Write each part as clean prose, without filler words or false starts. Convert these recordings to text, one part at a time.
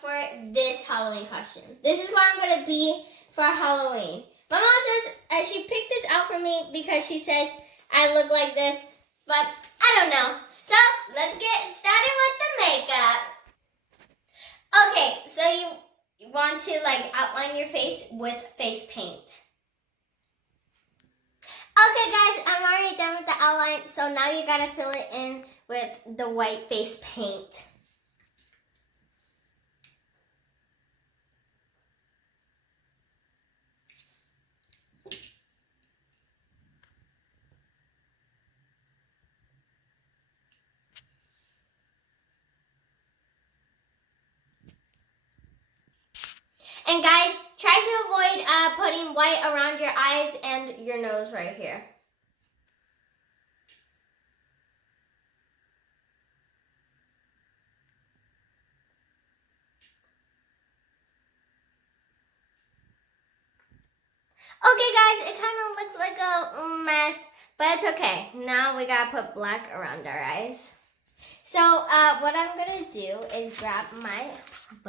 for this Halloween costume. This is what I'm going to be for Halloween. My mom says she picked this out for me because she says I look like this, but I don't know. So let's get started with the makeup. Okay, so you want to like outline your face with face paint. Okay guys, I'm already done with the outline, so now you gotta fill it in with the white face paint. And guys, try to avoid putting white around your eyes and your nose right here. Okay guys, it kind of looks like a mess, but it's okay. Now we gotta put black around our eyes. So what I'm gonna do is grab my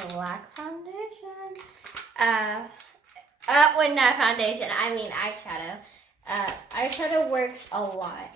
black foundation. Well, not foundation, I mean eyeshadow. Eyeshadow works a lot.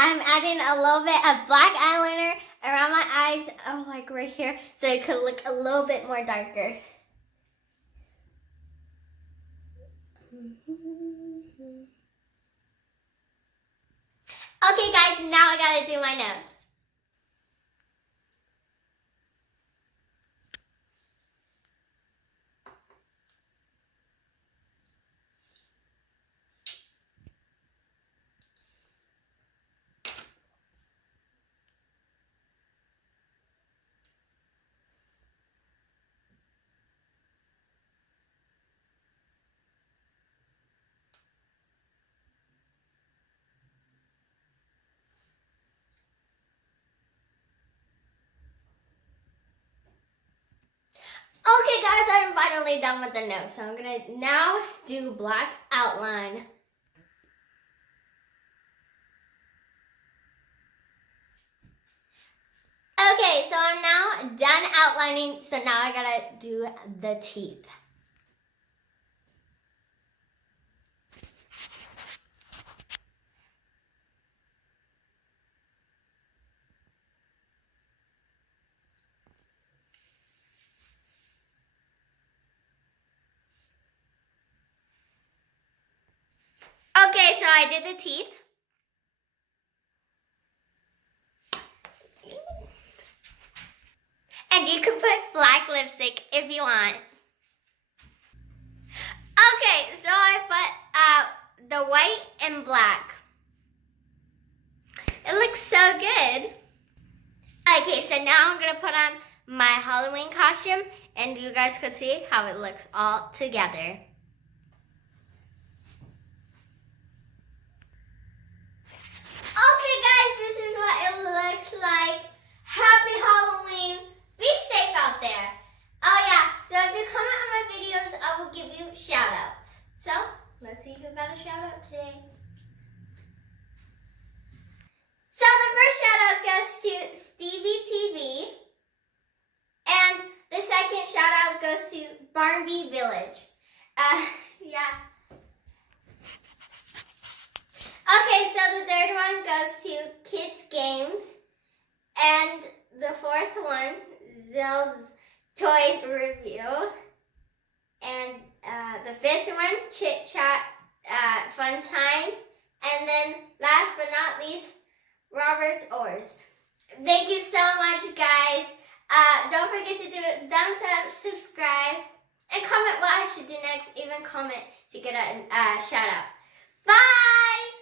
I'm adding a little bit of black eyeliner around my eyes, like right here, so it could look a little bit more darker. Okay guys, now I gotta do my nose. Okay guys, I'm finally done with the nose. So I'm gonna now do black outline. Okay, so I'm now done outlining. So now I gotta do the teeth. Okay, so I did the teeth. And you can put black lipstick if you want. Okay, so I put the white and black. It looks so good. Okay, so now I'm gonna put on my Halloween costume and you guys could see how it looks all together. Okay guys, this is what it looks like. Happy Halloween. Be safe out there. Oh yeah, so if you comment on my videos, I will give you shout outs. So, let's see who got a shout out today. So the first shout out goes to Stevie TV. And the second shout out goes to Barnby Village. Yeah. Okay, so the third one goes to Kids Games. And the fourth one, Zell's Toys Review. And the fifth one, Chit Chat Fun Time. And then last but not least, Robert's Oars. Thank you so much, guys. Don't forget to do a thumbs up, subscribe, and comment what I should do next. Even comment to get a shout out. Bye!